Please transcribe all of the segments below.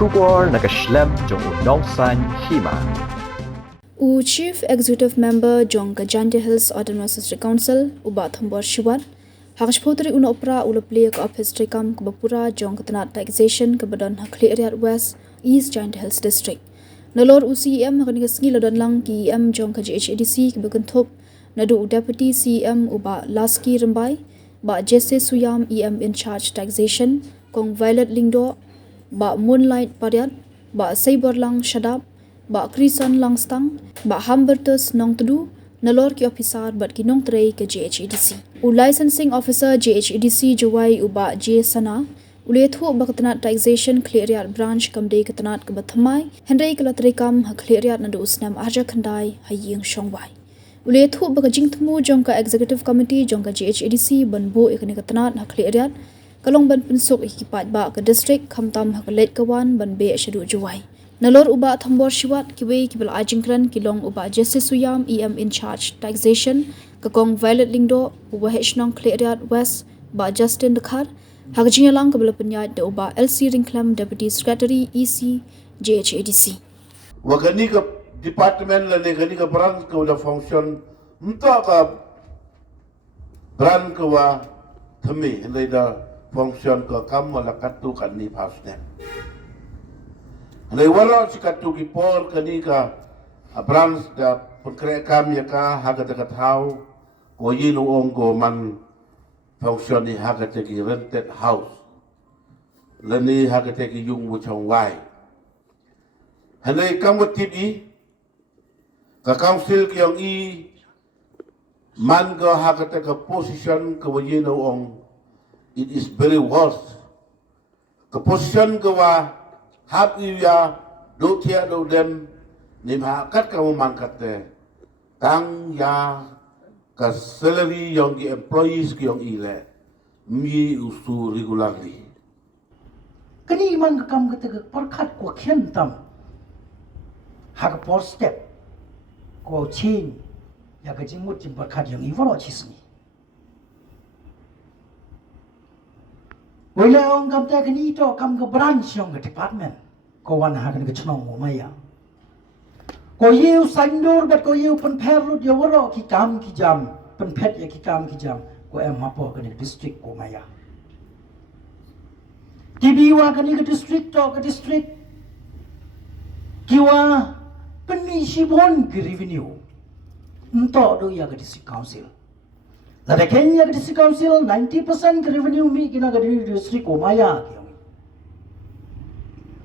Shubor nakaslem jong unongsan hima. Chief Executive Member Jong Gajante Hills Autonomous District Council uba thambor shiwan hakshpotri unopra ulapliak of history kam kabapura Jong Katanat taxation kabadan hakli area West East Giant Hills District nalor UCM hakani kasngi ladan lang ki em Jong ka GHADC kabaganthop nadu deputy CM uba Laski Rambai ba Jesse Suyam EM in charge taxation kong Violet Lingdo ba Moonlight Paryat ba Saiborlang Shadab ba Krison Langstang ba Hambertus Nongtudu nalor ki officer bat ki nongtrei ke GHADC u licensing officer GHADC Jawai uba J Sana ulethu ba katanat taxation clear branch kamde katanat ka bathamai henrei kalatri kam ha clear nadu usnam aja khandai haying shongwai ulethu ba jingthmu jongka executive committee jongka GHADC banbo ekani katanat ha clear kalong ban pinsuk ikipat ba ka district khamtam ha let kawan ban be shadu Jawai nalor uba thambor shiwat kiwe kibal ajingkran kilong uba Jesse Suyam EM in charge taxation kakong Violet Lingdo uba Hechnong Clear West ba Justin Dakhar hagjingalang kabala penyat de uba LC Ringklam Deputy Secretary EC GHADC wagani ka department la ne gani ka branch ka wala function mta ka branch ka wa thami le da function ka kam wala katu kan ni pasne Lai wala si katu ki por kani ka branch da pekre kam ya ka haga da katau ko yinu ongo man function ni haga te ki rented house lani haga te ki yung wuchong wai hanai kam watip I ka council ki yung I man ka haga te ka position ka yinu ong it is very worse ka position ka wa hab iya do tia do dem nim ha kat ka mangkat te tang ya ka salary yang di employees ki yang ile mi usu regularly kani man kam kata perkat ko khen tam hak por step ko chin ya ka jingmut jim perkat yang ivoro chisni wala ong kam ta kani to kam ka branch yang ka department ko wan ha kan ka chnong mo maya ko yu sandur bet ko yu pen perut yo woro ki kam ki jam pen pet ya ki kam ki jam ko em mapo kan district ko maya tibiwa kan ka district to ka district kiwa penni sibon ki revenue nto do ya ka district council Lada Kenya ke district council 90% ke revenue mi kina ke district ko maya ke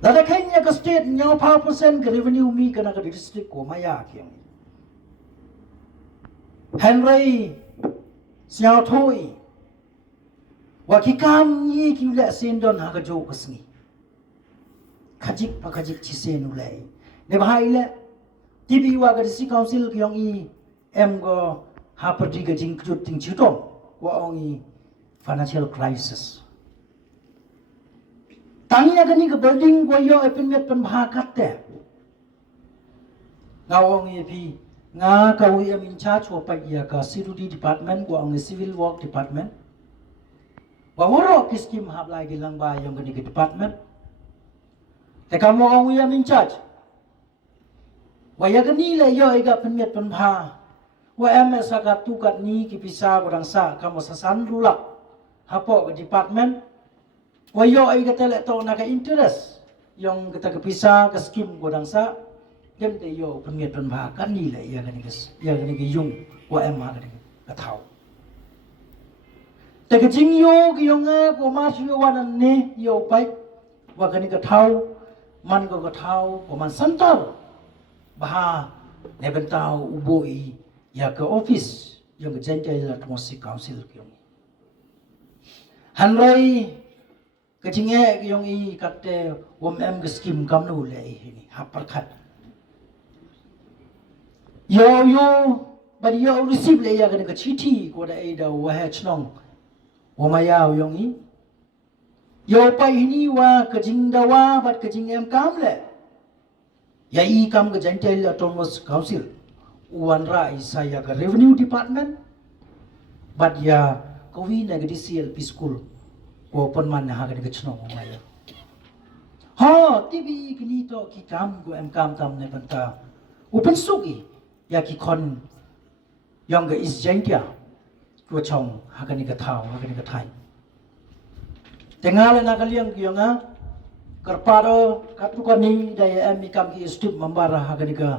Lada Kenya ke state nyau 5% ke revenue mi kina ke district ko maya ke Henry siao thoi wa kikam yi ki la sendon ha ka jo kasni khajik pa khajik chisen ulai ne bhai le tibi wa ke district council ke yong I em go Haperti ka jing kjut ting chitong wa ongi financial crisis. Tangnya kani ka building wa yo epin met pen bhakat te. Ngawongi pi nga ka wi am in charge wa pa ya ka security department wa ongi civil work department. Wa woro ki scheme hab lai gi lang ba yung kani ka department. Te ka mo ongi am in charge. Wa ya kani le yo iga pen met pen bha wa MS ka tukat ni ki pisa godang sa kamo sasan rula hapo ke department wa yo ai ka tele to na ka interest yung kita ke pisa ke scheme godang sa dem te yo pemiet pen ba kan ni le ya ni ke yung wa em ma ka thau te ke jing yo ki yung ko ma shi yo wan ne yo pai wa ka ni ka thau man ko ka thau ko man santar ba ne bentau uboi ya ke office yang Gentle Atmosphere Council ke yong hanrai ke jinge ke yong I katte wom em ke scheme kam nu le ni ha parkhat yo but yo receive le ya ke chithi ko da ai da wa ha chnong womaya yong I yo pa ini wa ke jing da wa but ke jing em kam le ya I kam ke Gentle Atmosphere Council Uwan Rai saya ke revenue department but ya kowi na ke CLP school ko pon man ha ke chnong maya ha TV kini to ki kam go em kam tam ne banta open sugi ya ki kon yang ga is jengkia ko chong hakani ka thau hakani ka thai tengale na kaliang kiyanga karparo katukani daya em mi kam ki stip mambara hakani ka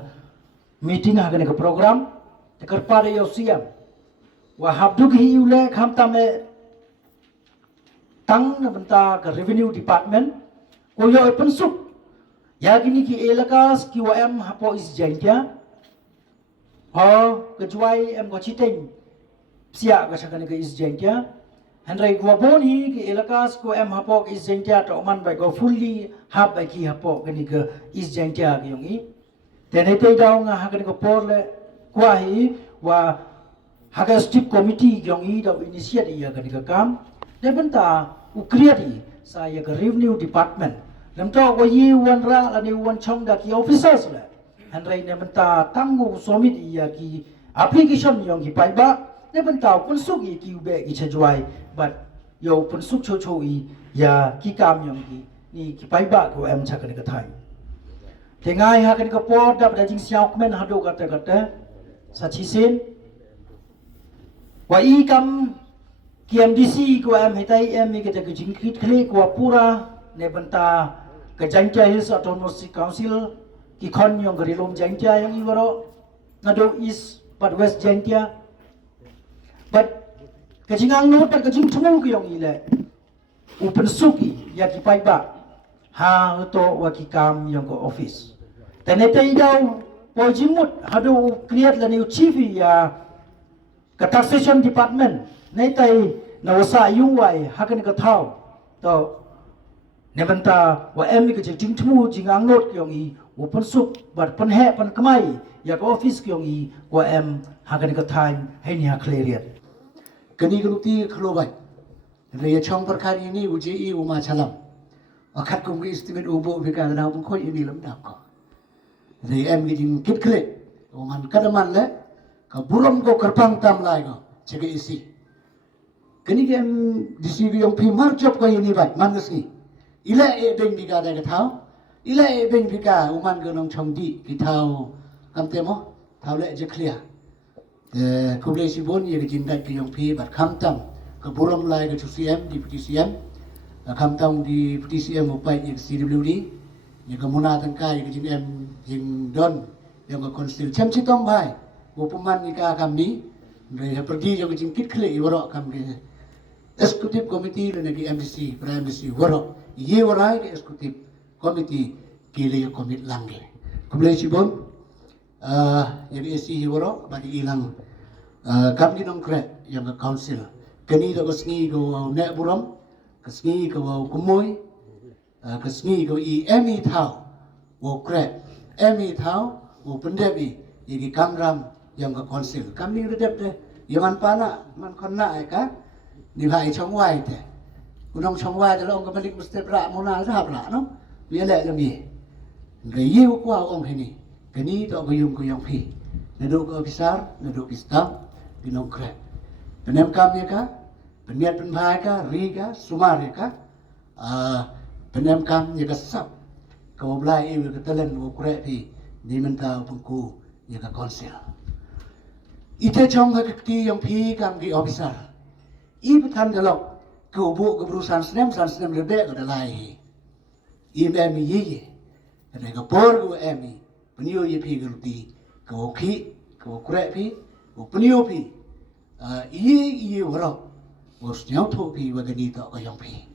meeting hakani ka program te karparo yo siam wa habdu ki ule kham tame tang na banta ka revenue department ko yo open suk ya kini ki elakas ki wa em hapo is jengkia ha kejuai em ko chiteng sia ka sakani ka is jengkia Henry gua boni ki elakas ko em hapok is jengkia to man bai ko fully hap bai ki hapok kani ka is jengkia ki yongi tene te daw nga hakani ko porle kwa hi wa haga strip committee yongi daw initiate ya kani ka kam de benta u create sa ya ka revenue department lam to ko yi wan ra la ni wan chong da ki officers le Henry ne benta tangu somit ya ki application yongi pai ba ne benta pun sugi ki ube ki chajwai but yo pun suk cho cho i ya ki kam yong ki ni ki pai ba ko em cha kan ka thai te ngai ha kan ka por dap da jing siao kmen ha do ka ta sa chi sin wa i kam KMDC ko em hitai em mi ke ta jing krit khle ko pura ne banta ka jangcha hills autonomous council ki khon yong gari lom jangcha yong i waro na do is but west jangcha but kajingang no ta kajing thumu ki yong ile open suki ya ki pai ba ha to wa ki kam yong ko office tane tai daw po jimut hadu create la new chief ya ka taxation department nei tai na wasa yung wai hakan ka thau to ne banta wa em ki jing thumu jingang not ki yong i open suk but pan he pan kamai ya ko office ki yong i wa em hakan ka time he ni ha clear kani galuti khlobai re chong parkar ini uji uma chalam akat kum ki estimate ubo bika na bu khoi ini lam dak ko re em gi jing kit khle oman kadaman le ka buram ko karpang tam lai ko chege isi kani gem disi gi yong pi mar job ko ini bai mangasni ila e beng bika da ka thau ila e beng bika uman go nong chong di ki thau kam te mo thau le je clear kublai si bon ye jin dai ki yong phi bat kham tam ka buram lai ka CM di PTCM kham tam di PTCM upai ye CWD ye ka muna tan kai ye jin em jin don ye ka konsil cham chi tom bai go puman ni ka kam ni re ha pergi ye jin kit khle woro kam ge executive committee le gi MDC prime MDC woro ye warai ge executive committee ki le commit langge kublai si bon yang isi woro bagi ilang kami nong kre yang ke council kini do kesngi go ne buram kesngi go kumoy kesngi go I emi thau wo kre emi thau wo pendebi yang kamram yang ke council kami redep de yang pana man konna ka ni bhai chong wai te kunong chong wai de long ka balik mesti pra mona sa pra no ye le lam ye ngai yu kwa ong hini kini to ko yung phi na do ko officer na do pistam pinong kre penem kam ye ka peniat pen bhai ka ri ka sumar ye ka penem kam ye ka sap ko blai e ka talen wo kre phi ni menta pungku ye ka council ite chong ka ti yung phi kam ki officer I patan de lok ko bu ko bru san snem le de ko de lai I me ye ne ka por ko emi penio ye pi galuti ko khi ko kre pi ko penio pi ye woro was nyau tho pi wa gani to ko yong pi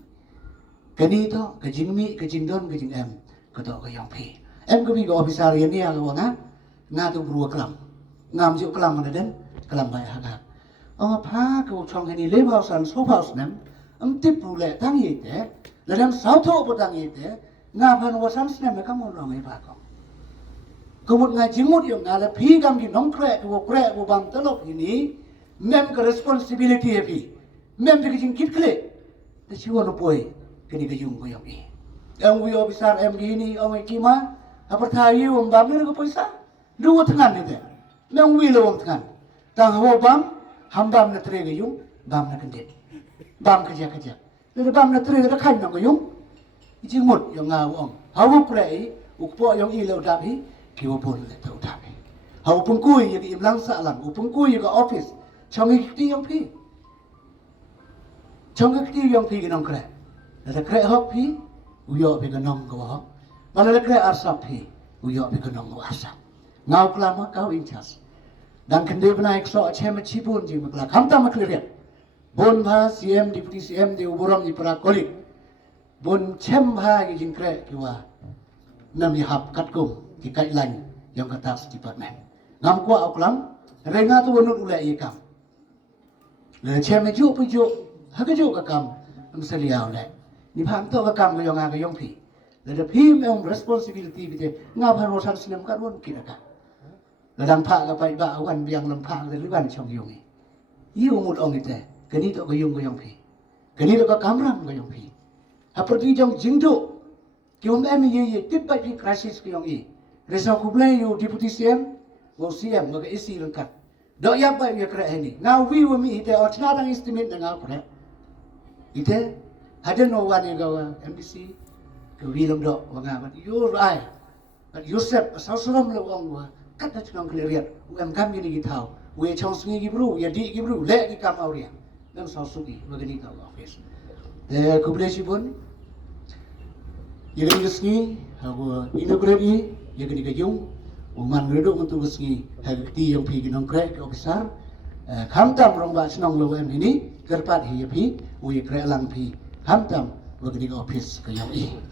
gani to ka jingmi ka jingdon ka jing em ko to ko yong pi em ko bi ko officer ye ni ko nga tu bru klam ngam ju klam na den klam bai ha ga pha ko chong ni le phao san so phao snem tip bru le tang ye te la dam sao tho bo tang ye te nga phan wa san snem ka mo no ngai ba ko ko một ngày chính một điểm là phi cam thì nóng khỏe của bằng tất lộc thì ní mem cái responsibility है phi mem cái chính kít khle thì chưa nó bồi cái này cái dùng của ông đi ông quý officer em đi ni ông ấy kia mà apa thay ông bám nữa có पैसा dua tangan itu mem quý lo ông tangan tang hawa bam ham bam na tre cái dùng bam na kendit bam kerja jadi bam na tre cái khai nó cái dùng Ijing mut yang ngau ong. Hawu prei ukpo yang I lau dapi kiwa pun le tau dapi. Hawu pengkui yang imlang salang, pengkui yang office. Chong ikti yang pi. Chong ikti yang pi ginong kre. Ada kre hok pi, uyo pi ginong ko hok. Mana le kre asap pi, uyo pi ginong ko asap. Ngau kelama kau incas. Dan kendai benaik so aceh macipun ji makla. Kamta makliriat. Bon bha CM deputy CM di uburam di para kolik. Bon chem bha ki jingkre kiwa. Nam di hap katkum ki guideline yang kata department. Ngam kwa oklam renga tu wonut ulai ikam. Le chem me ju pu ju ha ka ju ka kam am seliau le. Ni pham to ka kam ko yong a ka yong phi. Le de phi me responsibility bi te nga pha ro san sinem ka won ki ka. Le dang pha ka pai ba wan biang lam pha le lu ban chong yong ni. Yu mut ong ite. Kini to ko yong phi. Kini to ka kamram ko yong phi. Ha pergi jong jingdo. Ki um em ye tip bai phi crisis ko yong I. Resa ku blai yu deputy CM wo CM ga isi lengkap. Dok ya bai ye kra ni. Ngau wi wo mi ite o chna dang estimate ngau kra. Ite ada no one yang gawa MBC ke wi long dok wa nga yu rai. But Yusuf sasalam lo ong wa kat da chong kleriat. Um kam ni gi thau. We chong sngi gi bru ya di gi bru le gi kam auria. Dan sasugi wa gani ka office. De ku blai si pun Yang resmi, aku inaugurasi yang kini kejung, uman gereduk untuk resmi hati yang pergi nongkrek ke besar, kamtam romba senang lawan ini kerpat hiapi, uyi krek lang pi kamtam bagi office ke yang ini.